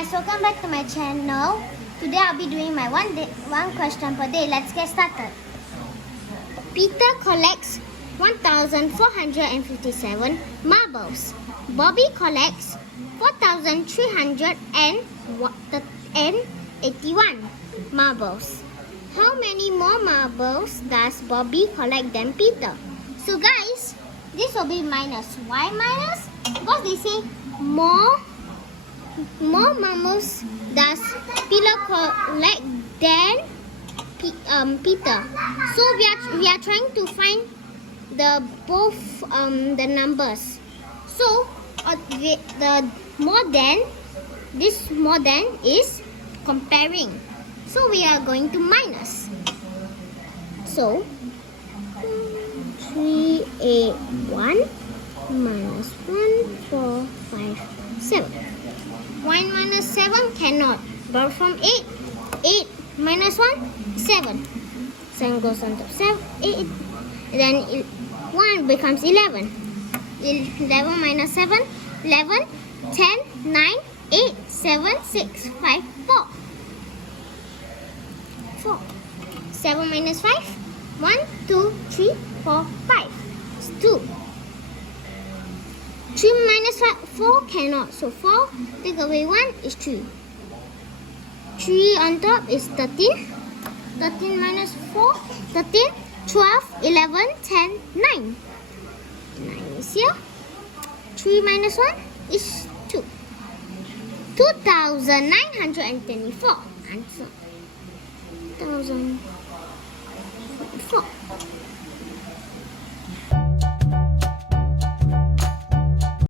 guys, welcome back to my channel. Today I'll be doing my one question per day. Let's get started. Peter collects 1,457 marbles. Bobby collects 4,381 marbles. How many more marbles does Bobby collect than Peter? So guys, this will be minus. Why minus? Because they say more marbles does Peter collect than Peter. So we are trying to find the numbers. So the more than, this more than is comparing. So we are going to minus. So 381 minus 1,457. 1 minus 7 cannot. But from 8 minus 1, 7. 7 goes on top 7, 8. Then 1 becomes 11. 11 minus 7, 11, 10, 9, 8, 7, 6, 5, 4. 4. 7 minus 5, 1, 2, 3, 4, 5. It's 2. 3 minus 4 cannot. So 4, take away 1 is 3. 3 on top is 13. 13 minus 4, 13, 12, 11, 10, 9. 9 is here. 3 minus 1 is 2. 2,924. Answer. 2,024.